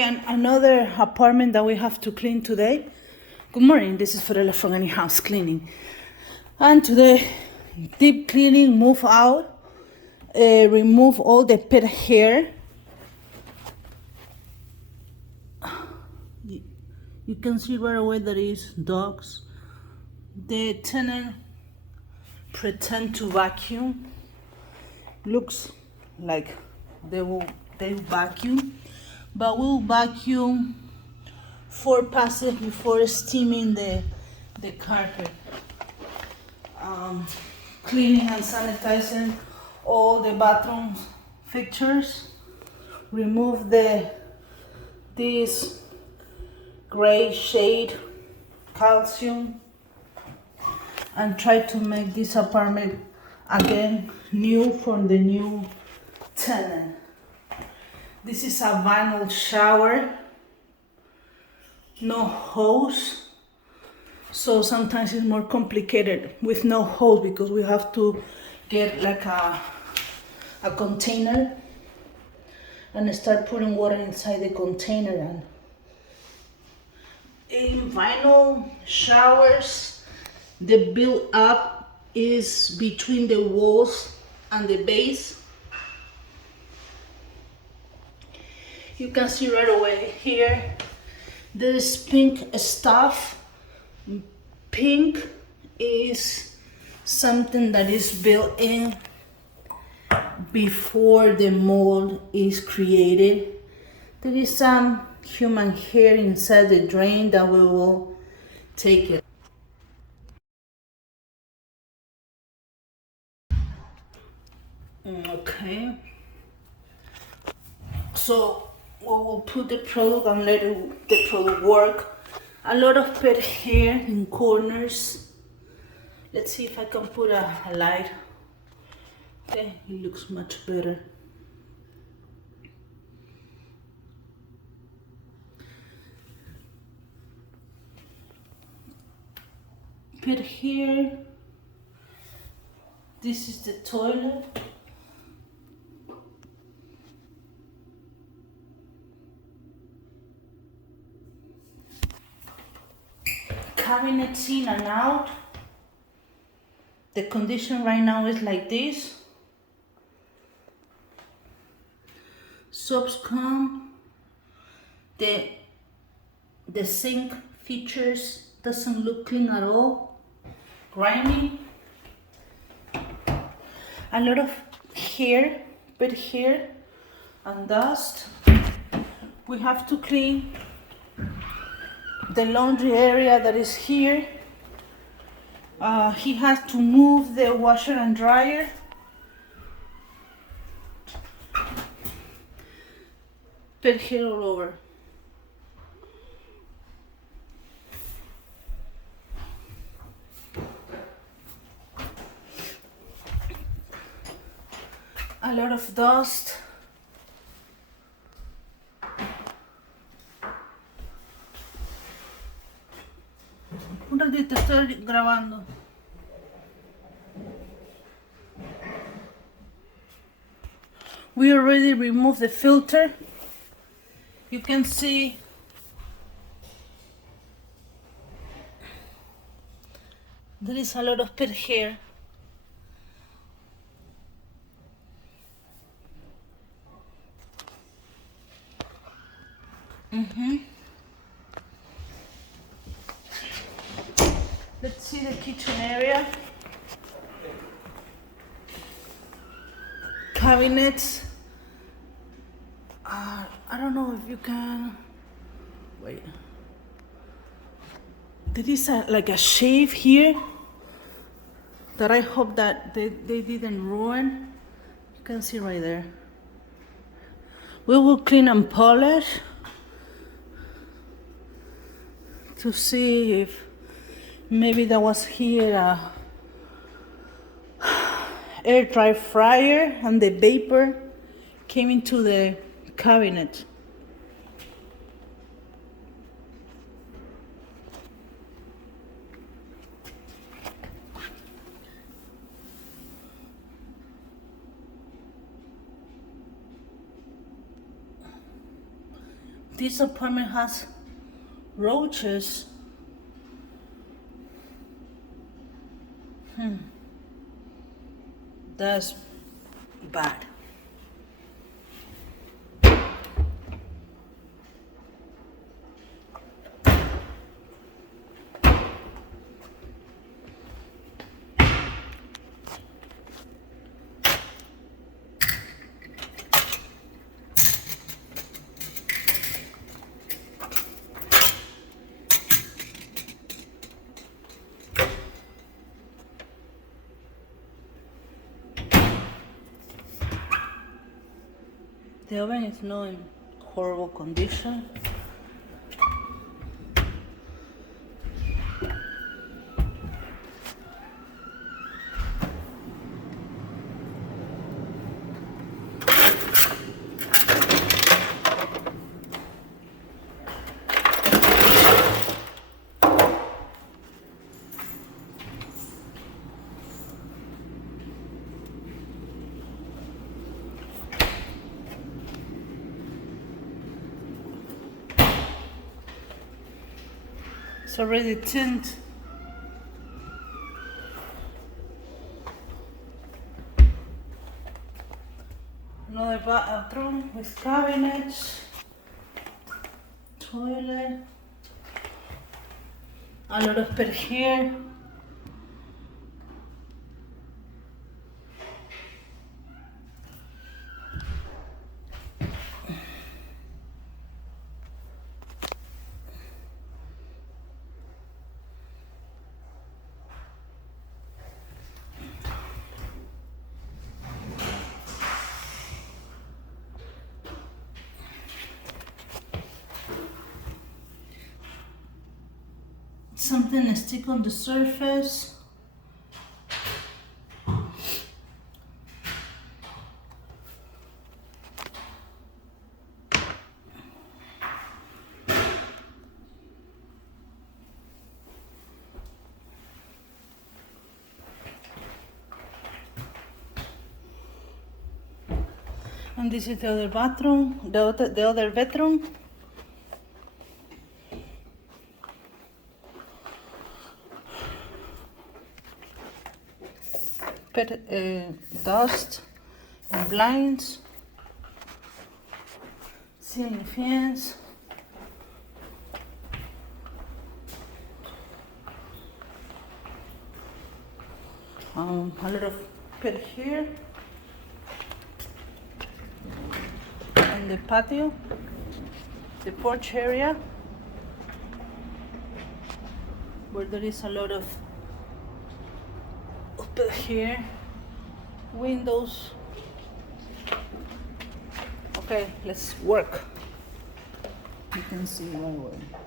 And another apartment that we have to clean today. Good morning, this is Fiorella from Any House Cleaning. And today, deep cleaning, move out, remove all the pet hair. You can see right away that is dogs. The tenant pretend to vacuum. Looks like they vacuum, but we'll vacuum 4 passes before steaming the carpet. Cleaning and sanitizing all the bathroom fixtures. Remove this gray shade calcium and try to make this apartment again new for the new tenant. This is a vinyl shower, no hose, so sometimes it's more complicated with no hose because we have to get like a container and start putting water inside the container. And in vinyl showers, the build up is between the walls and the base. You can see right away here, there's pink stuff. Pink is something that is built in before the mold is created. There is some human hair inside the drain that we will take it. Okay. So we will put the product and let the product work. A lot of pet hair in corners. Let's see if I can put a light. Okay, it looks much better. Pet hair. This is the toilet. Cabinets in and out. The condition right now is like this. Soaps come. The sink features doesn't look clean at all. Grimy. A lot of hair, pet hair and dust. We have to clean the laundry area that is here. He has to move the washer and dryer. Pet hair all over. A lot of dust. Un ratito, estoy grabando. We already removed the filter. You can see there is a lot of pet hair. Let's see the kitchen area. Cabinets. I don't know if you can. Wait. There is like a shave here that I hope that they didn't ruin. You can see right there. We will clean and polish to see if maybe there was here a air dry fryer and the vapor came into the cabinet. This apartment has roaches. That's bad. The oven is not in horrible condition. It's already tinted. Another bathroom with cabinets, toilet, a lot of bed here. Something stick on the surface. And this is the other bathroom, the other bedroom. Dust and blinds, ceiling fans, a lot of bed here, and the patio, the porch area, where there is a lot of bed here, windows. Okay, let's work. You can see right away.